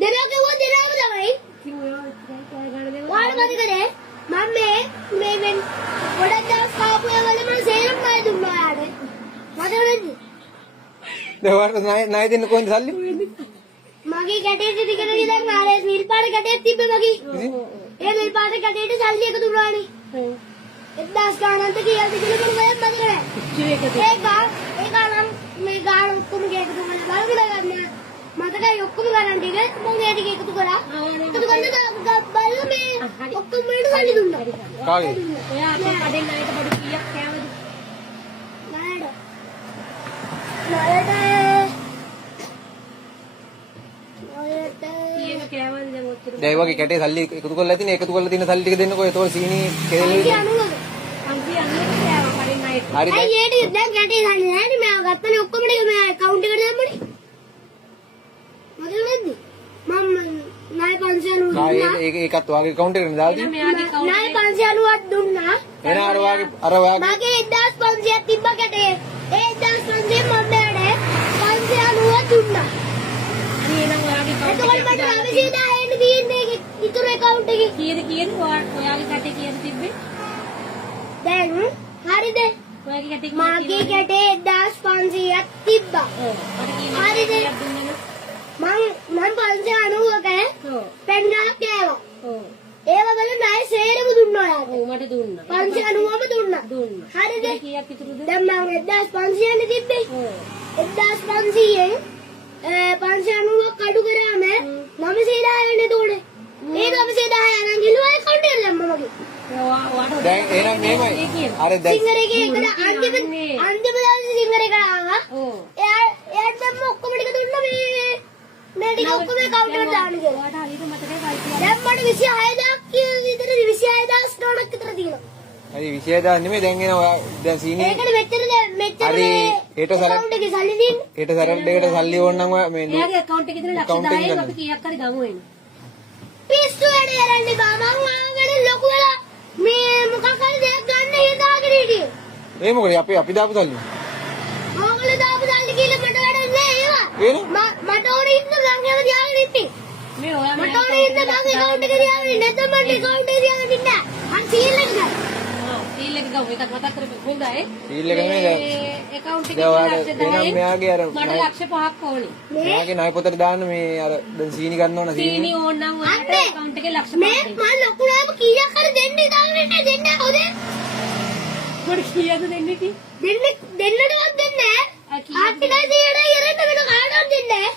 දෙනවා කිව්වා දෙනවම තමයි. ඔයාලා මතකද? මම මේ ගොඩක් දවස් කාපු ඒවල මම සේරම ණය දුන්නා යාට. මතකද? දෙවට ණය දෙන්න කොහෙන්ද සල්ලි? මගේ ගැටේට ටිකට ගිහන් ආරේ නිල් පාට ගැටයක් තිබ්බේ මගේ. ඒ නිල් පාට ගැටේට සල්ලි එකතු වුණානේ. 1000 ගානක් කියලා තිබුණේ මම මතක නැහැ. ඒ ගාන මේ ගාන ඔක්කොම එකතු කරලා බලන්න ගන්න. මතකයි ඔක්කොම ගණන් ටික මම ඒ ටික එකතු කරා. එකතු කරලා බලලා මේ ඔක්කොම වලට සල්ලි දුන්නා. කාගේ? ඔයා අපේ කඩෙන් ණයට බඩු කීයක් කෑවද? කීයක කෑවද දැන් ඔච්චර? දැන් ඒ වගේ කැටේ සල්ලි එකතු කරලා තියෙන එකතු කරලා තියෙන සල්ලි ටික දෙන්නකෝ. ඒතකොට සීනි කෙරෙල් අනුව අන්ති අන්නේ කෑවා කඩෙන් ණයට. හරි අය ඒටි දැන් ගැටේ සල්ලි නැහැ නේ මම ගත්තනේ ඔක්කොම ටික මේ account එකට දැම්මනේ. මතක නැද්ද? මම ණය 590 දුන්නා. ඒකත් වාගේ account එකට දාලා තියෙන්නේ. මෙයාගේ කවුන්ට් ණය 590ක් දුන්නා. එන අර වාගේ මගේ 1500ක් තිබ්බ ගැටේ. ඒ 1500 මම බෑනේ 590 දුන්නා. එහෙනම් ඔයාගේ කවුන්ට් එතකොට මට 910 එන්න තියෙන්නේ ඉතුරු account එකේ. කීයද ඔයාගේ කටේ කීයද තිබ්බේ? දැන් හරිද? ඔයාගේ කටේ මාගේ ගැටේ 1500ක් තිබ්බා. ඔව් මට හරිද? කීයක් දුන්නද? මම 590ක ඔව් පෙන් ගානක් කෑවා. ඔව් ඒව වල ණය සේරම දුන්නා යාට. ඔව් මට දුන්නා 590ම දුන්නා. දුන්නා හරිද? කීයක් ඉතුරුද? දැන් මම 1500 නේ තිබ්බේ. ඔව් 1500න් 590ක් අඩු කරාම 910 වෙන්නේ එතකොට. ඒ 910 අරන් ගිහුවා account එකට දැම්මා මගේ. ඔයාට දැන් එහෙනම් මෙහෙමයි. අර දැන් සිංගරේගේ එකට අන්තිම දවසේ සිංගරේකට ආවා. ඔව් එයාට දැම්ම ඔක්කොම ටික දුන්නා මේ ටික ඔක්කොම account එකට දාන්න කියලා. ඔයාට හරියට මතකයි වයිෆයි දැන් මට 26000ක් විතර 26000 ඩොලර් විතර තියෙනවා. හරි 20000 නෙමෙයි දැන් එන ඔයා දැන් සීනි ඒකට මෙච්චර හරි, ඒට සරක්- account එකේ සල්ලි තියෙන්නේ. ඒට සැරට් දෙකට සල්ලි ඕන නම් ඔයා මේ එයාගේ account එකේ තියෙන account ලක්ෂ එකෙන් 10න් ගන්න. අපි කීයක් හරි ගමු එන්න. පිස්සු වැඩ කරන්නේ බා මං ආගෙන ලොකු වෙලා මේ මොකක් හරි දෙයක් ගන්න හිතාගෙන හිටියේ. ඒ මොකද අපි දාපු සල්ලි. ඕගොල්ලෝ දාපු සල්ලි කියලා මට වැඩක් නෑ ඒවා. ඒන මට ඕනේ ඉන්න ගංගේම තියාගෙන ඉන්නේ. මේ ඔයා මට ඕනේ ඉන්න ගංගේ account එකේ තියාගෙන ඉන්න. නැත්නම් මට account එකේ තියාගෙන ඉන්න. අන් සීල් එක ගන්න. සීල් එක ගමු. එකක් මතක් කරගන්න. හොඳයි. සීල් එක නෙමෙයි දැන්. ඒ account එකේ දැන් ඔයාලා ලක්ෂ එහෙනම් 10න් මෙයාගේ අර මට ලක්ෂ 5ක් ඕනේ. මෙයාගේ ණය පොතට දාන්න මේ අර දැන් සීනි ගන්න ඕන සීනි සීනි. ඕන නම් ඔයාලට අන්නේ. account එකේ ලක්ෂ 5ක් මේ දෙන්න. මම ලොකු නෑම කීයක් හරි දෙන්න හිතාගෙන ඉන්නේ දෙන්න හොදේ. මට කීයද දෙන්නේ කි? දෙන්නටවත් දෙන්නේ නෑ. කීයද? ආපිලා 100ට ඉරන්න වෙන කාටවත් දෙන්නේ නෑ.